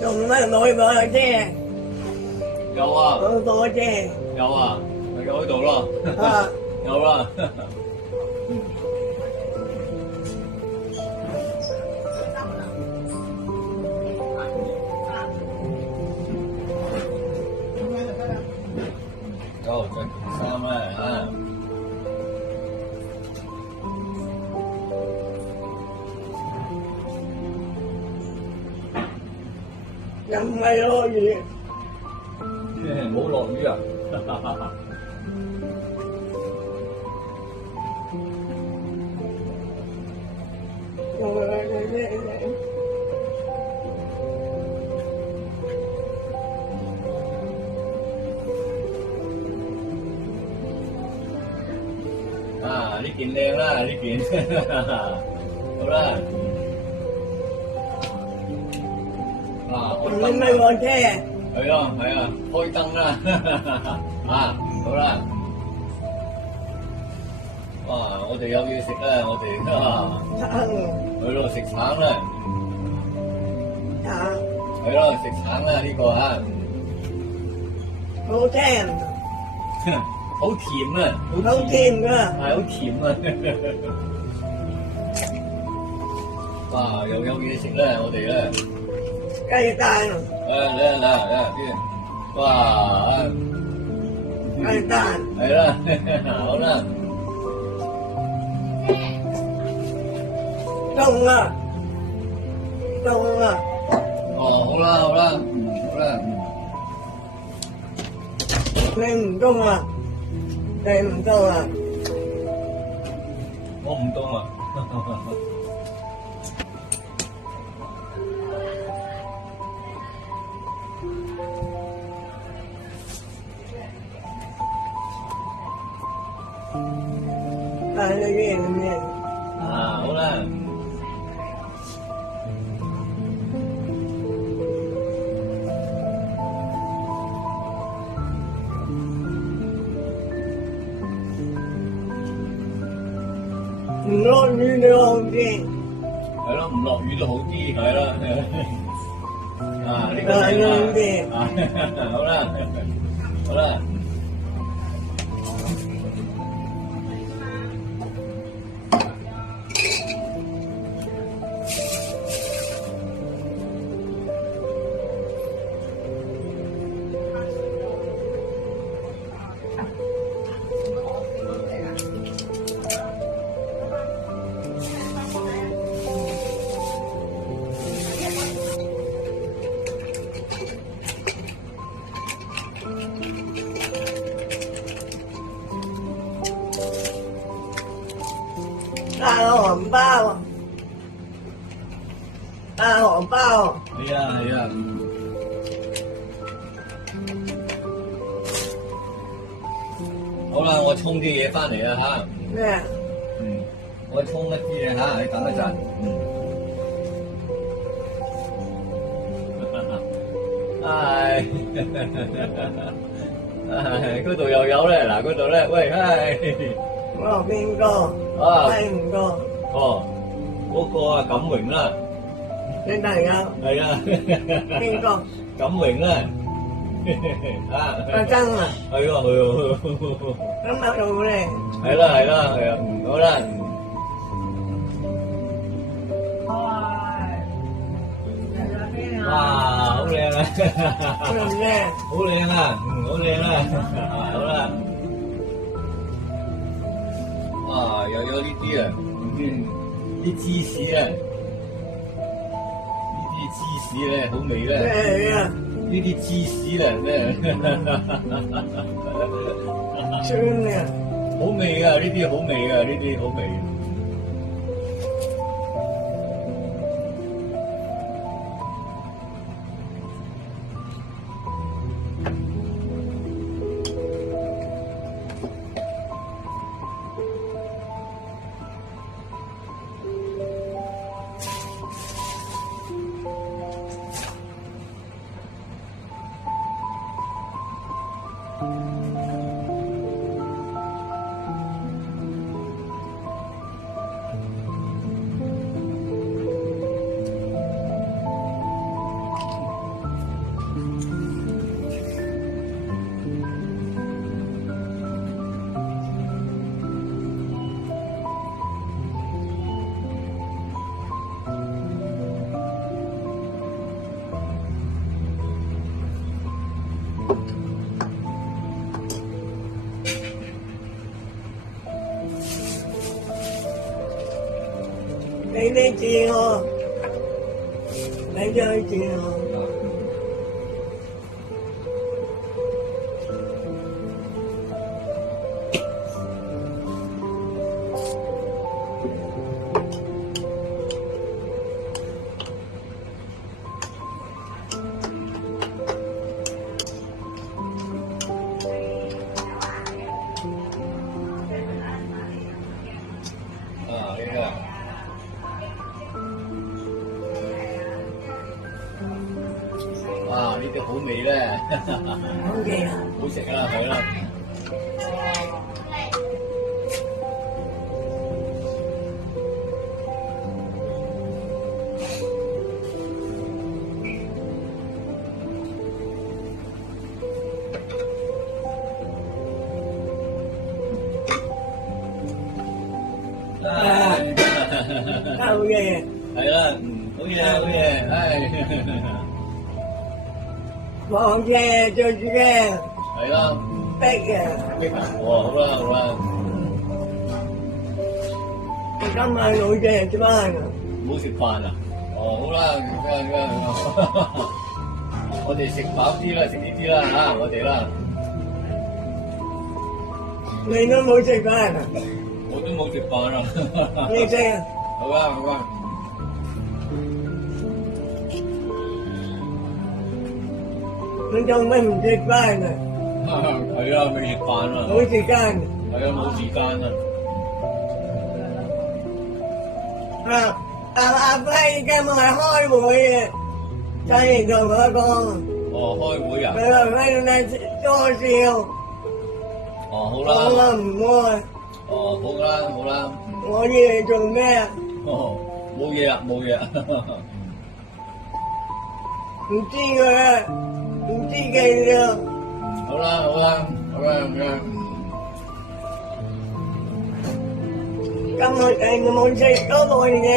仲乜攞過啫？有啊，攞過啫。有啊，咪有喺度咯。啊，有啦。有着件衫啦嚇。又唔係落雨，冇落雨啊！啊！呢件靚啦，呢件好啦。啊！開燈唔係我啫。係啊係啊，開燈啦！啊，好啦。哇！我哋有嘢食啦，我哋啊，去咯食橙啦。啊，係咯，食橙啦呢個啊。好聽，好甜啊！好甜㗎。係好甜啊！哇！又有嘢食啦，我哋咧。雞蛋，嚟啲，哇！雞蛋，係啦，好啦。凍啊，凍啊，哦，好啦，好啦，好啦。你唔凍啊？你唔凍啊？我唔凍啊。喺呢邊咁樣。啊，好啦。唔落雨就好啲。係咯，唔落雨都好啲，係啦。啊，呢個係靚好啲。啊，好啦，好啦。大紅包，大紅包，係啊，係啊。好啦，我沖啲嘢翻嚟啦嚇。咩？嗯，我沖一啲嘢嚇，你等一陣。唉，唉，嗰度又有咧，嗱嗰度咧，喂，唉，我邊個？啊，睇唔過，哦，嗰個啊錦榮啦，你朋友係啊，邊個？錦榮啦，啊，阿曾啊，係喎係喎，咁啊做咧，係啦係啦係啊，好啦。哇，好靚啊！做咩？好靚啊，好靚啊，好啦。哇，又有呢啲啊，啲芝士啊，呢啲芝士咧好味咧，咩啊？呢啲芝士咧咩？酸啊！好味啊！呢啲好味啊！呢啲好味。見我，你再見我。哇！呢啲好味咧，好嘅啊！好食啦，係啦。好嘅，係啦，好嘢，好嘢，唉。黃嘅最主嘅，係啦，逼嘅，逼啊！哇，好啦，好啦，我今晚老嘅做乜啊？唔好食飯啊！哦，好啦，我哋食飽啲啦，食呢啲啦嚇，我哋啦，你都冇食飯啊？我都冇食飯啊！你食啊？好啦，好啦。你做咩唔食飯啊？係啊，未食飯啊！冇時間係啊，冇時間啊！阿輝今日係開會嘅，就嚟同我講。哦，開會啊！佢話咩咧？多笑。哦，好我啦。話唔開。哦，好啦，好啦。我要做咩啊？哦，冇嘢啊，冇嘢啊。唔知佢，唔知佢啦。好啦，好啦，好啦，咁樣。今日你冇食嗰盤嘢。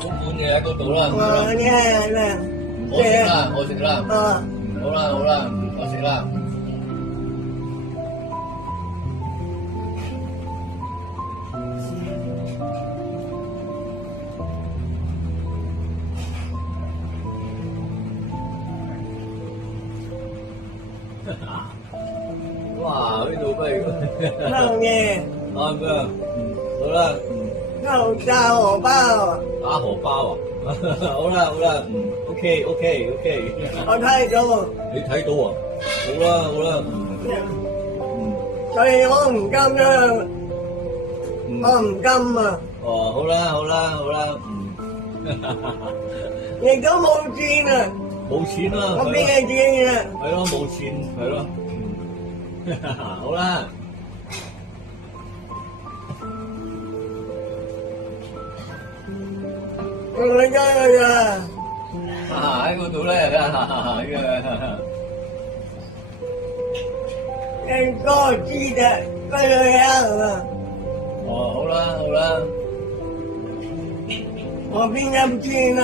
嗰碗嘢喺嗰度啦。我咧啦。我食啦，我食啦。啊。好啦，好啦，我食啦。哇！呢度不如好嘅。啱嘅，好啦，又炸荷包。打荷包啊！好啦，好啦，OK，我睇到。你睇到啊？好啦，好啦，所以我唔甘啦，我唔甘啊！哦，好啦，好啦，好啦，亦都冇錢啊！冇錢啦，我邊係錢啊？係咯，冇錢，係咯，好啦，我而家啊，喺嗰度咧，一個知嘅不女啊！哦，好啦，好啦，我邊有錢啊？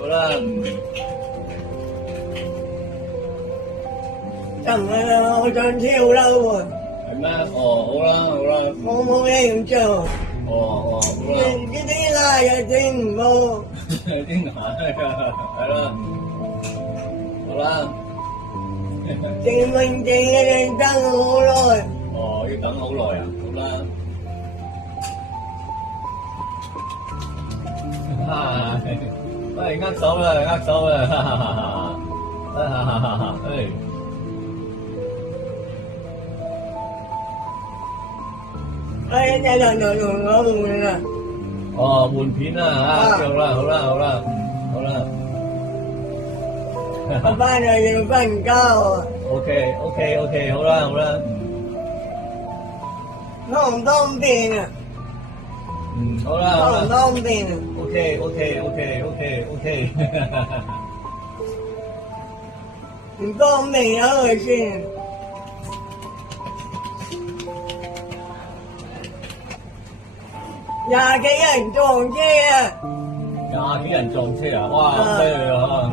好啦，真係啊！我想跳樓啊！係咩？哦，好啦，好啦，我冇嘢做。哦，好啦，呢啲啦又整唔好。啲牙係啦，好啦，整份整嘅等好耐。哦，要等好耐啊，好啦。喂，握手啦，握手啦，一陣就同我換啦。哦，換片啦嚇，好啦，好啦，好啦，好啦。我翻去要瞓覺啊。OK，好啦，好啦。方唔方便啊？好啦，好方唔啦。方便啊？ OK，唔方便有佢先。廿幾人撞車啊！廿幾人撞車啊！哇，犀利啊！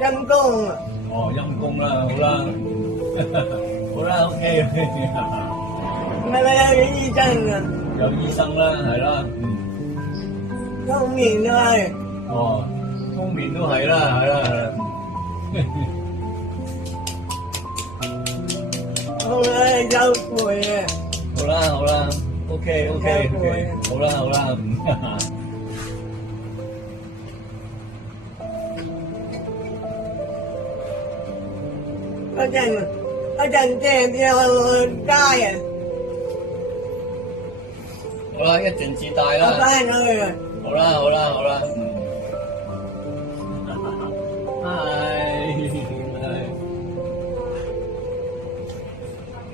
陰公啊！哦，陰公啦，好啦，好啦，OK。係咪有醫生啊？有醫生啦，係啦，方面都係，哦，方面都係啦，係啦，係啦。我係有攰嘅，好啦好啦，OK OK OK，好啦好啦。嗰陣借之後街啊，好啦，一陣至大我啦。翻去啊，好啦好啦好啦。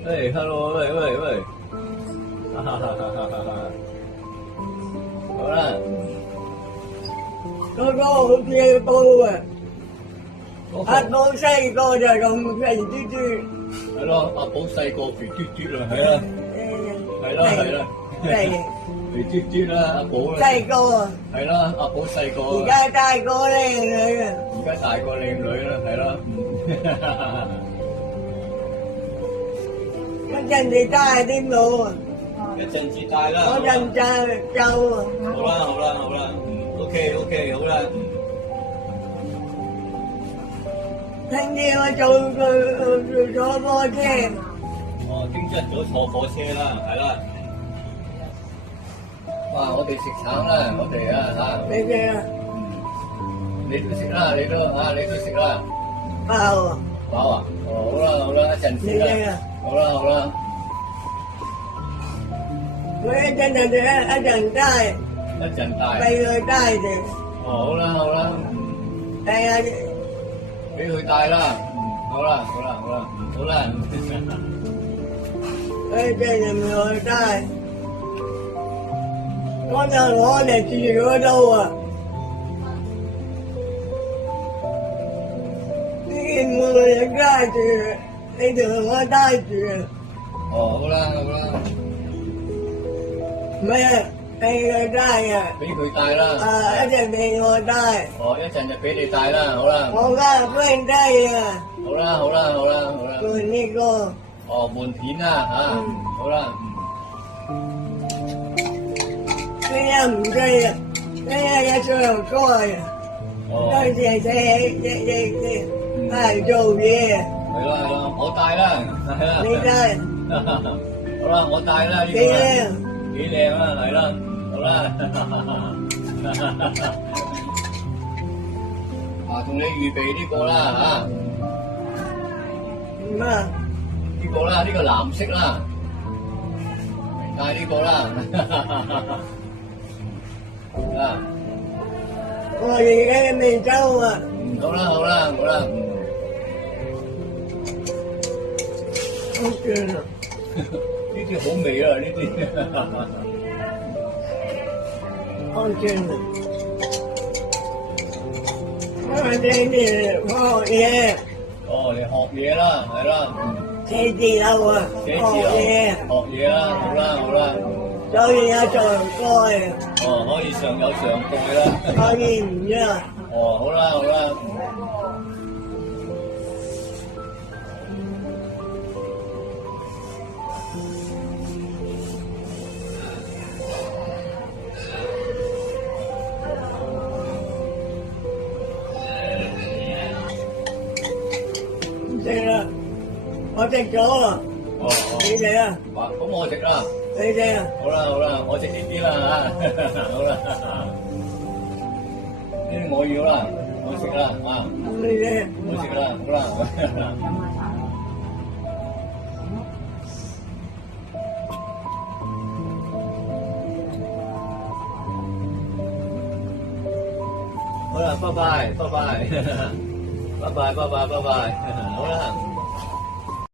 Hey, hello，喂喂喂，好啦，嗰個好似煲啊，阿寶細個就咁肥嘟嘟，係咯，阿寶細個肥嘟嘟啊，係啊，係啦係啦，肥嘟嘟啦，阿寶啊，細個，係啦，阿寶細個，而家大個靚女啊，而家大個靚女啦，係啦，嗰陣時帶啲路啊，一陣至大啦，嗰陣就啊，好啦好啦好啦，OK OK，好啦，聽日我坐火車，哦，聽朝早坐火車啦，係啦。哇！我哋食橙啦，我哋啊嚇，你哋啊，你都食啦，你都啊，你都食啦，飽啊，飽啊！哦，好啦好啦，一陣先啦，好啦好啦，我一陣就一陣帶，一陣大，俾佢帶住，哦好啦好啦，係啊，俾佢帶啦，好啦好啦好啦，好啦，一陣就俾佢帶。嗰陣我哋住嗰度啊，你冇人帶住，你同我帶住，哦好啦好啦，唔係俾佢帶啊，俾佢帶啦，啊一陣俾我帶，哦一陣就俾你帶啦，好啦，我家幫帶啊，好啦好啦好啦好啦，換呢個，哦換片啦嚇，好啦，呢日唔追啊，呢日一上街啊，哦當時係做嘢，係啦係啦，我帶啦，係啦，你帶好啦，我帶啦呢幾個啦。靚？幾靚啊，嚟啦，好啦，啊，同你預備呢個啦嚇，唔啊，呢個啦，呢個藍色啦，帶呢個啦，啊，我而家未走啊，好啦好啦好啦，好轉啊！呢啲好味啊，呢啲，好轉啊！我哋學嘢，哦，你學嘢啦，係啦，寫字樓啊，學寫字樓，嘢，學嘢啦，好啦好啦，所以有上蓋，哦，可以上有上蓋啦，可以唔要，哦，好啦好啦。食啦，我食咗啊，哦，你哋啊，哇，咁我食啦，你哋啊，好啦好啦，我食呢啲啦嚇，好啦，呢啲我要啦，我食啦，啊，你哋我食啦，好啦，好啦，拜拜，拜拜，拜拜，拜拜，拜拜，好啦。